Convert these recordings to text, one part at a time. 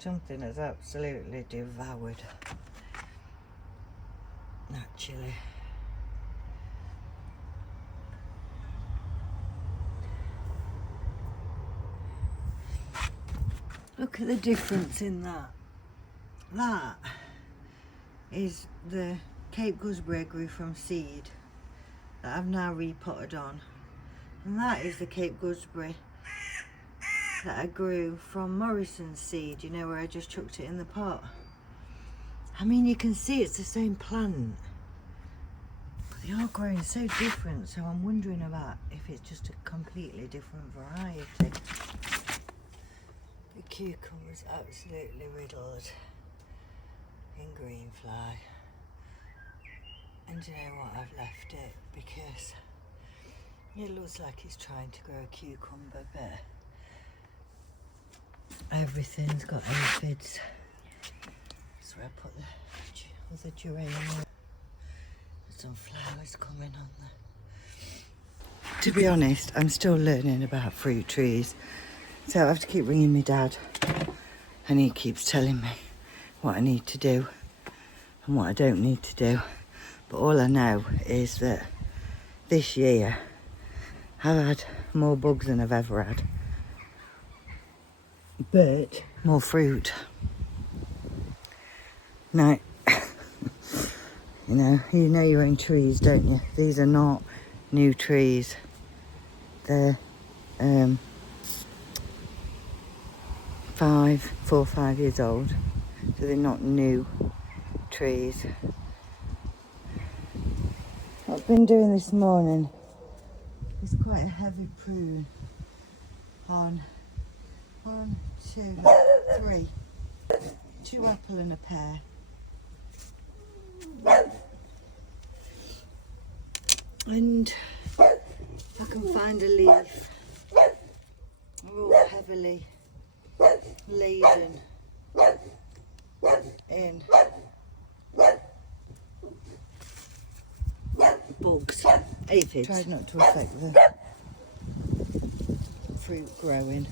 Something has absolutely devoured that chili. Look at the difference in that. That is the Cape gooseberry I grew from seed that I've now repotted on. And that is the Cape gooseberry that I grew from Morrison's seed, you know, where I just chucked it in the pot. I mean, you can see it's the same plant, but they are growing so different, so I'm wondering about if it's just a completely different variety. The cucumber's absolutely riddled in green fly, and you know what, I've left it because it looks like it's trying to grow a cucumber, but everything's got aphids. That's where I put the other geranium. There's some flowers coming on there. To be honest, I'm still learning about fruit trees, so I have to keep ringing my dad, and he keeps telling me what I need to do and what I don't need to do. But all I know is that this year I've had more bugs than I've ever had, but more fruit. Now, you know your own trees, don't you? These are not new trees. They're 4 or 5 years old, so they're not new trees. What I've been doing this morning is quite a heavy prune on 1, 2, 3, 2 apple and a pear. And if I can find a leaf, they're all heavily laden in bugs, aphids. Tried not to affect the fruit growing,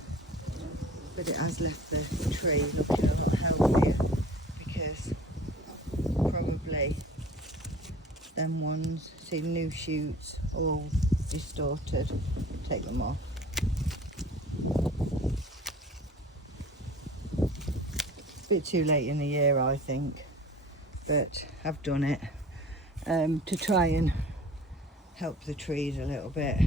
but it has left the tree looking a lot healthier, because probably them ones, see new shoots, all distorted. Take them off. Bit too late in the year, I think, but I've done it to try and help the trees a little bit.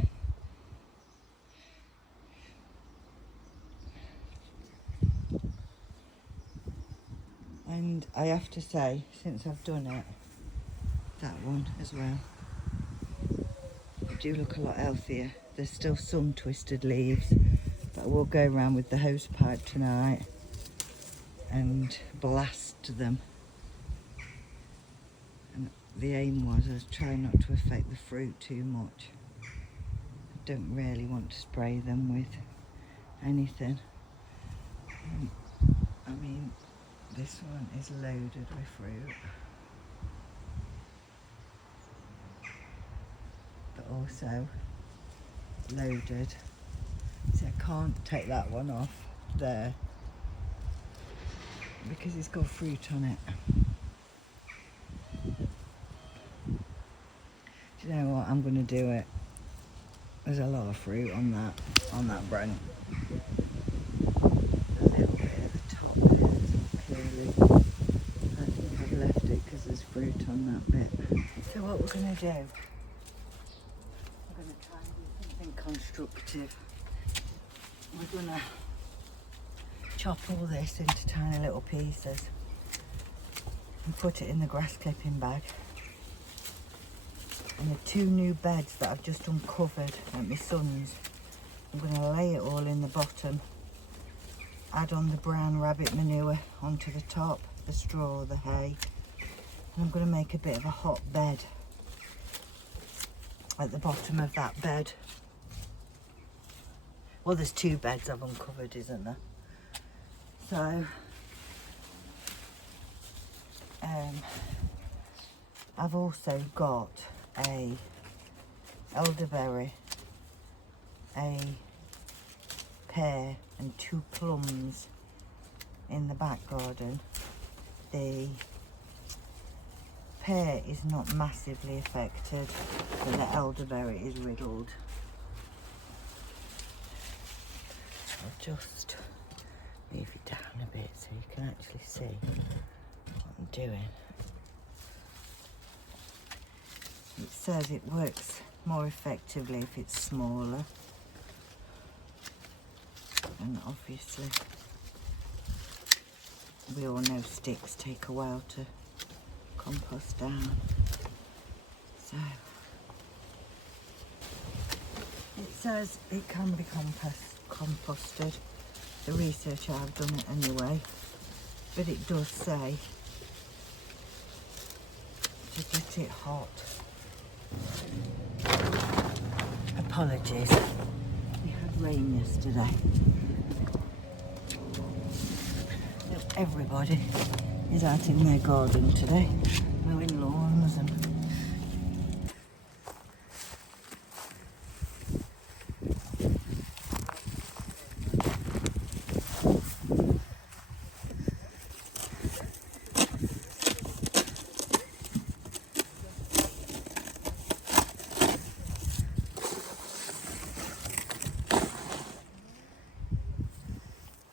And I have to say, since I've done it, that one as well, they do look a lot healthier. There's still some twisted leaves, but I will go around with the hose pipe tonight and blast them. And the aim was I was trying not to affect the fruit too much. I don't really want to spray them with anything. I mean, this one is loaded with fruit, but also loaded. See, I can't take that one off there because it's got fruit on it. Do you know what? I'm going to do it. There's a lot of fruit on that branch. A little bit at the top there, clearly. I think I've left it because there's fruit on that bit. So what we're going to do, we're going to try and do something constructive. We're going to chop all this into tiny little pieces and put it in the grass clipping bag. And the 2 new beds that I've just uncovered at my son's, I'm going to lay it all in the bottom, add on the brown rabbit manure onto the top, the straw, the hay, and I'm going to make a bit of a hot bed at the bottom of that bed. Well, there's 2 beds I've uncovered, isn't there? So I've also got a elderberry, a pear and 2 plums in the back garden. The pear is not massively affected, but the elderberry is riddled. I'll just move it down a bit so you can actually see what I'm doing. It says it works more effectively if it's smaller, and obviously we all know sticks take a while to compost down. So it says it can be composted. The research I've done it anyway, but it does say to get it hot. Apologies, we had rain yesterday. Everybody is out in their garden today, mowing lawns and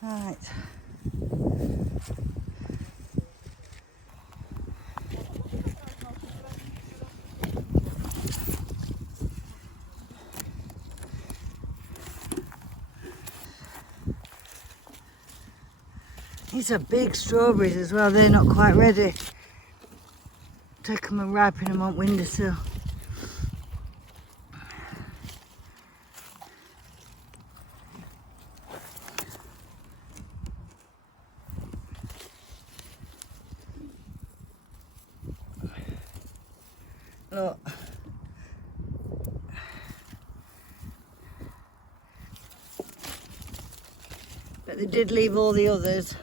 right. These are big strawberries as well, they're not quite ready. Take them and ripen them on windowsill. Look. But they did leave all the others.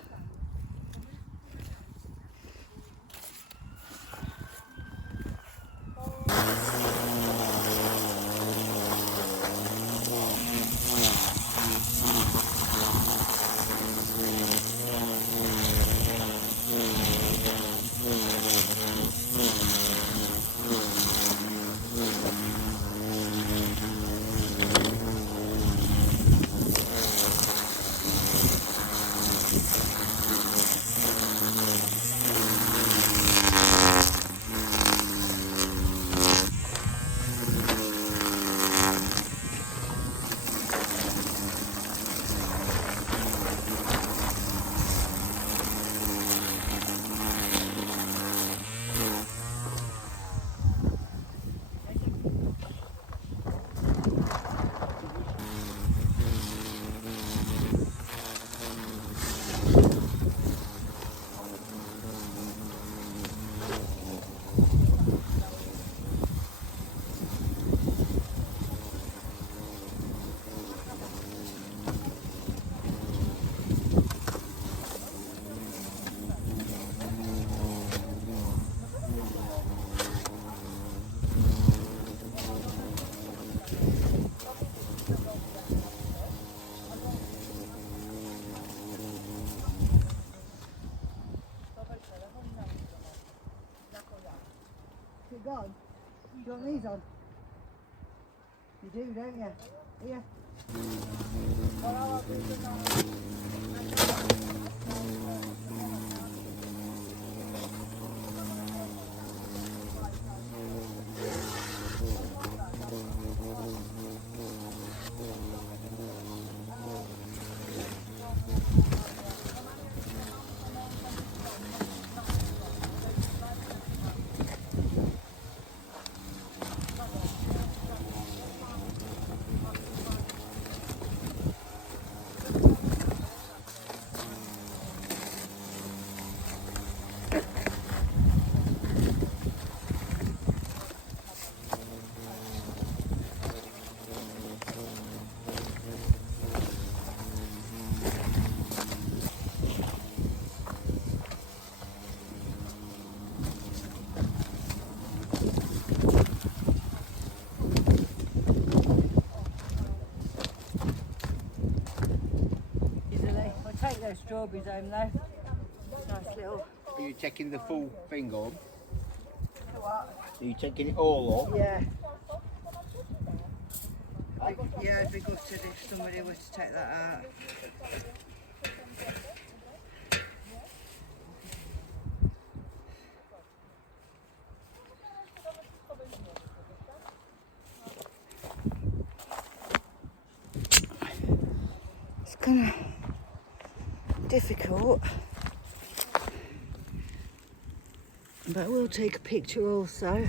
Gone? You got these on? You do, don't you? Here. strawberries home though. Nice little. Are you taking the full thing home? What? Are you taking it all home? Yeah. Yeah, I'd be gutted if somebody were to take that out. It's kind of difficult, but we'll take a picture also.